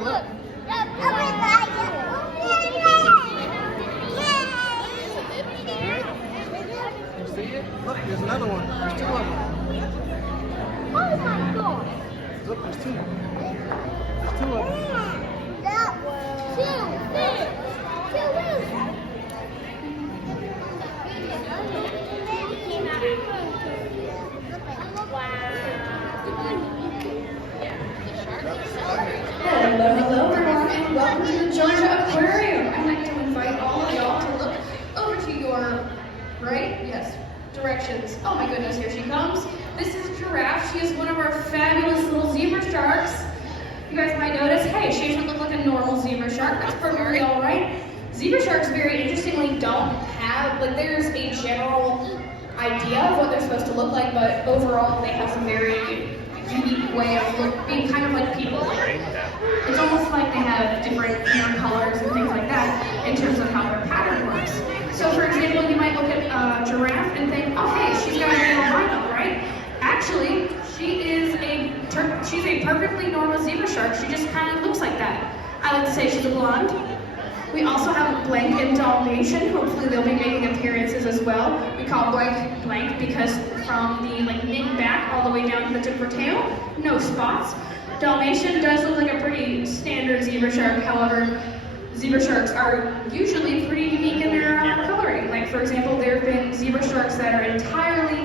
look. You see it? Look, there's another one. There's two of them. Oh my god! Look, there's two. There's two of them. Hello everyone, and welcome to the Georgia Aquarium. I'd like to invite all of y'all to look over to your right, yes, directions. Oh my goodness, here she comes. This is Giraffe. She is one of our fabulous little zebra sharks. You guys might notice, hey, she doesn't look like a normal zebra shark. That's perfectly all right. Zebra sharks, very interestingly, don't have, like, there's a general idea of what they're supposed to look like, but overall they have some very unique way of being kind of like people. It's almost like they have different hair colors and things like that in terms of how their pattern works. So for example, you might look at a giraffe and think, oh hey, she's got a male albino, right? Actually, she's a perfectly normal zebra shark. She just kind of looks like that. I like to say she's a blonde. We also have Blank and Dalmatian. Hopefully they'll be making appearances as well. We call Blank Blank because from the mid back all the way down to the tip of her tail, no spots. Dalmatian does look like a pretty standard zebra shark. However, zebra sharks are usually pretty unique in their coloring. Like for example, there have been zebra sharks that are entirely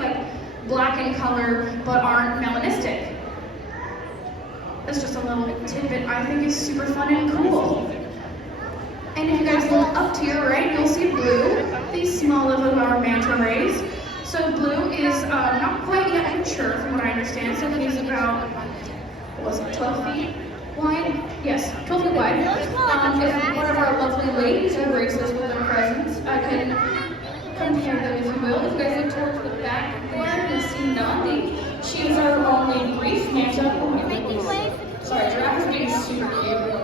black in color but aren't melanistic. That's just a little tidbit I think is super fun and cool. And if you guys look up to your right, you'll see Blue, the smallest of our manta rays. So Blue is not quite yet mature from what I understand, so he's about, what was it, 12 feet wide? Yes, 12 feet wide. If one of our lovely ladies who graces with their presence, I can compare them if you will. If you guys look towards the back there, you'll see Nandi. She is our only brief manta. Sorry, Giraffe is being super cute.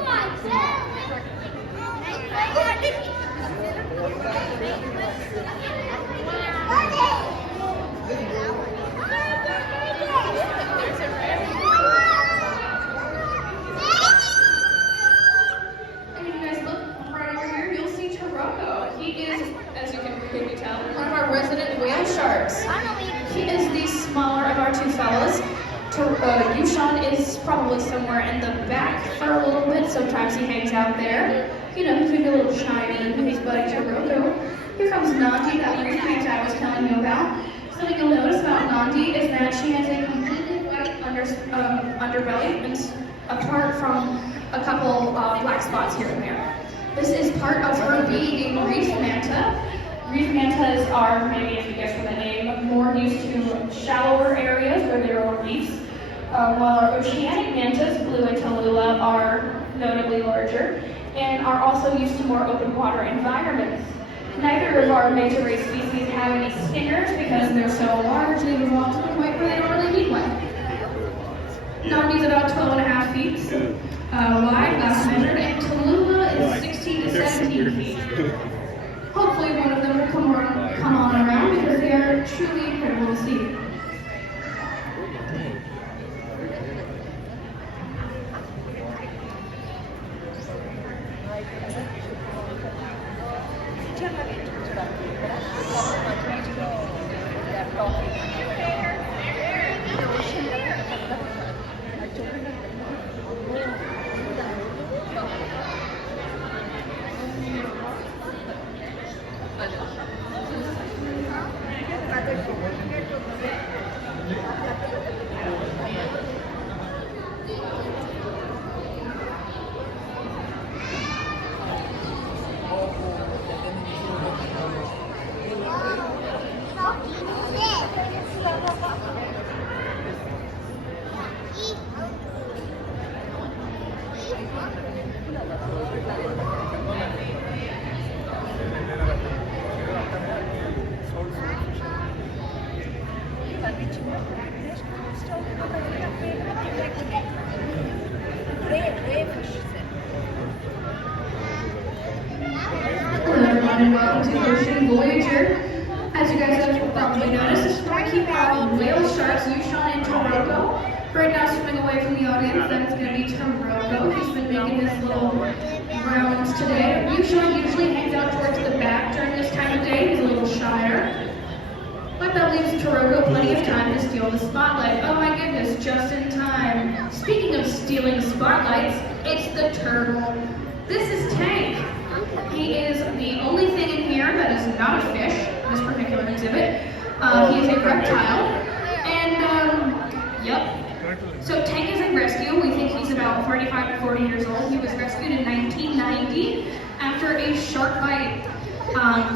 One of our resident whale sharks. He is the smaller of our two fellas. Yushan is probably somewhere in the back for a little bit. Sometimes he hangs out there. You know, he's maybe a little shy with his buddy Taroko. Here comes Nandi, that reef manta I was telling you about. Something you'll notice about Nandi is that she has a completely white underbelly, and apart from a couple black spots here and there. This is part of her being a reef manta. Reef mantas are, maybe if you guess from the name, more used to shallower areas where there are reefs, while our oceanic mantas, Blue and Tallulah, are notably larger and are also used to more open water environments. Neither of our manta ray species have any stingers because they're so large they've evolved to the point where they don't really need one. Nandi's about 12.5 feet wide, last measured, and Tallulah is 16 to 17 feet. Hopefully one of them will come on around because they are truly incredible to see. And welcome to Ocean Voyager. As you guys have probably noticed, this is where we keep our whale sharks, Yushan and Taroko. Right now, swimming away from the audience, that is going to be Taroko. He's been making his little rounds today. Usually hangs out towards the back during this time of day. He's a little shyer. But that leaves Taroko plenty of time to steal the spotlight. Oh my goodness, just in time. Speaking of stealing spotlights, it's the turtle. This is Tank. He is the only thing in here that is not a fish, this particular exhibit. He is a reptile. And, yep. So Tank is a rescue. We think he's about 35 to 40 years old. He was rescued in 1990 after a shark bite.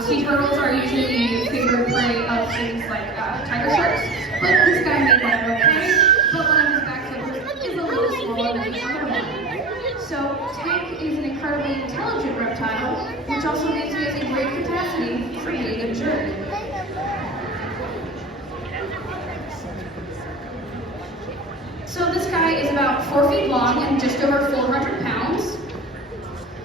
Sea turtles are usually the favorite prey of things like tiger sharks, but this guy made that okay. But one of his back flippers is a little smaller than the other one. So Tank is an incredibly intelligent reptile, which also means he has a great capacity for being a jerk. So this guy is about 4 feet long and just over 400 pounds.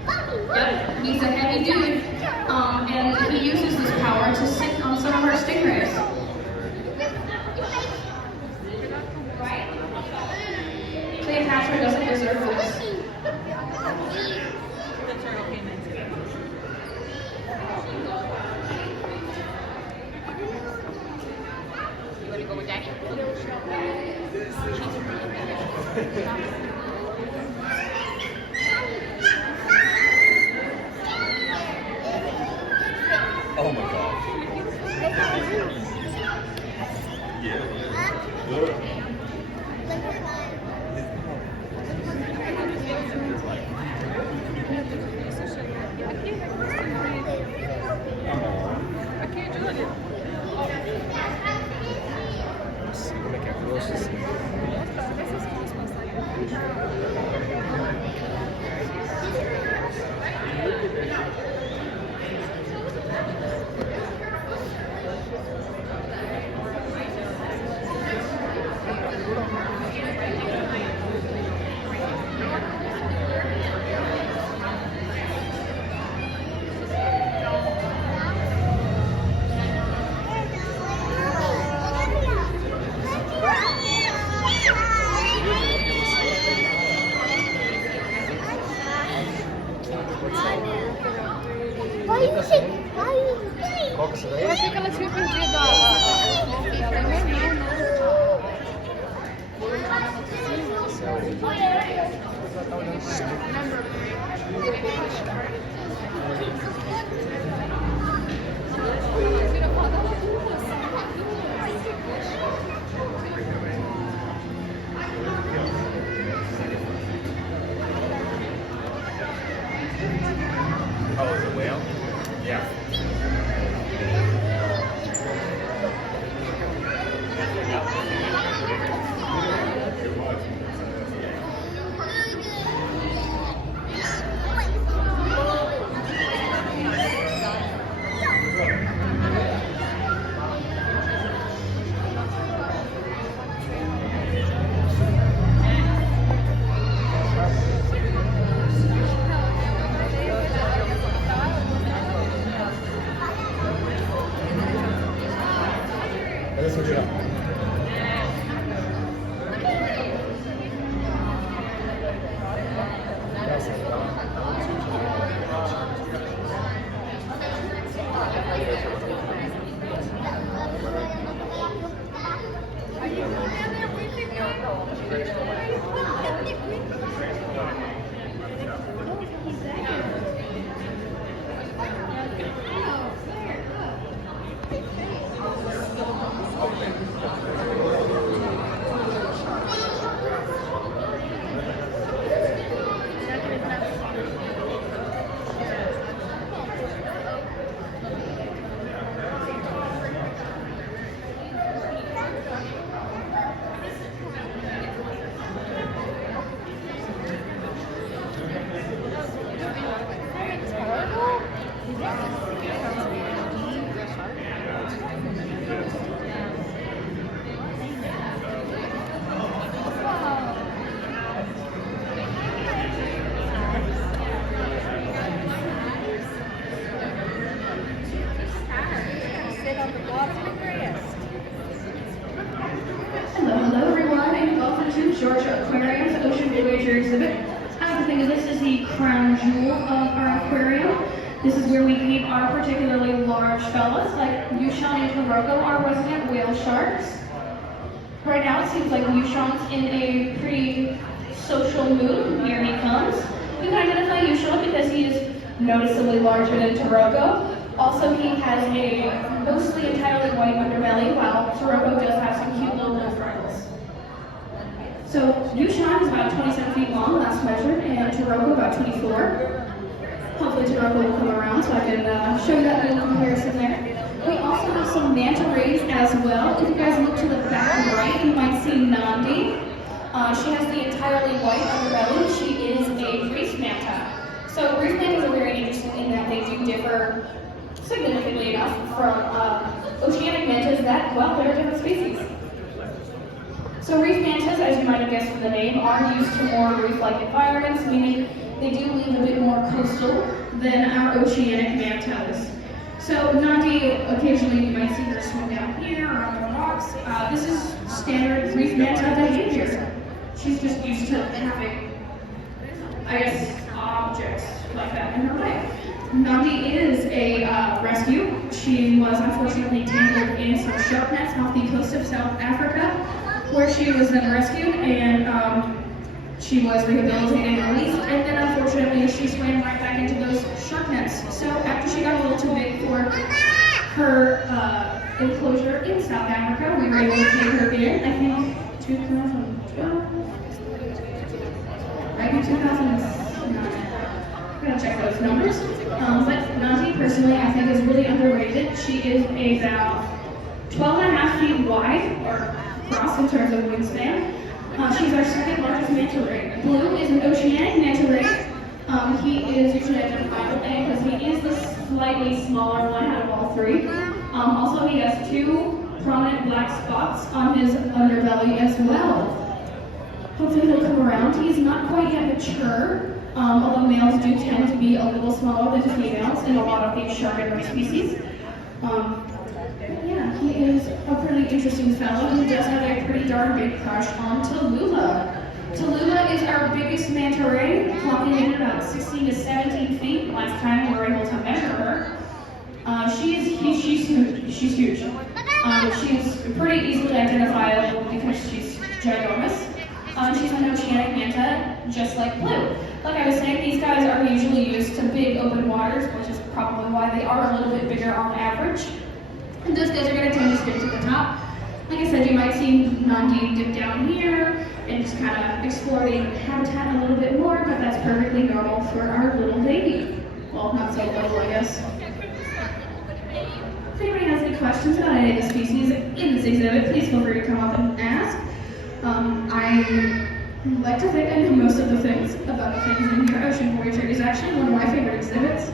Yep, he's a heavy dude, and he uses this power to sit on some of our stingrays. Right? Cleopatra doesn't deserve this. You want to go with Daddy? Oh my gosh. Yeah. Eu achei que ela tinha perdido Oh, is it whale? Yeah. Voyager exhibit. I like to think of this as the crown jewel of our aquarium. This is where we keep our particularly large fellas, like Yushan and Taroko, our resident whale sharks. Right now it seems like Yushan's in a pretty social mood. Here he comes. You can identify Yushan because he is noticeably larger than Taroko. Also, he has a mostly entirely white underbelly, while Taroko does have some cute little freckles. So Yushan is about 27 feet long, last measured, and Taroko about 24. Hopefully Taroko will come around so I can show you that little comparison there. We also have some manta rays as well. If you guys look to the back right, you might see Nandi. She has the entirely white underbelly. She is a reef manta. So reef mantas are very interesting in that they do differ significantly enough from oceanic mantas that, well, they're different species. So reef mantas, as you might have guessed from the name, are used to more reef-like environments, meaning they do lean a bit more coastal than our oceanic mantas. So Nandi, occasionally you might see her swim down here or on the rocks. This is standard reef manta behavior. She's just used to having, I guess, objects like that in her way. Nandi is a rescue. She was unfortunately tangled in some shark nets off the coast of South Africa, where she was then rescued and she was rehabilitated and released, and then unfortunately she swam right back into those shark nets. So after she got a little too big for her enclosure in South Africa, we were able to take her in, I think, 2012? Maybe 2009. I'm gonna check those numbers. But Nandi, personally, I think is really underrated. She is about 12.5 feet wide, or across in terms of wingspan. She's our second largest manta ray. Blue is an oceanic manta ray. He is usually identified because he is the slightly smaller one out of all three. Also, he has 2 prominent black spots on his underbelly as well. Hopefully he'll come around. He's not quite yet mature, although males do tend to be a little smaller than females in a lot of these shark and ray species. Yeah, he is a pretty interesting fellow who does have a pretty darn big crush on Tallulah. Tallulah is our biggest manta ray, clocking in at about 16 to 17 feet. Last time we were able to measure her. She's huge. She's pretty easily identifiable because she's ginormous. She's an oceanic manta, just like Blue. Like I was saying, these guys are usually used to big open waters, which is probably why they are a little bit bigger on average. And those guys are going to tend to stick to the top. Like I said, you might see Nandi dip down here and just kind of explore the habitat a little bit more, but that's perfectly normal for our little baby. Well, not so little, I guess. If anybody has any questions about any of the species in this exhibit, please feel free to come up and ask. I like to think I know most of the things about the things in here. Ocean Voyager is actually one of my favorite exhibits.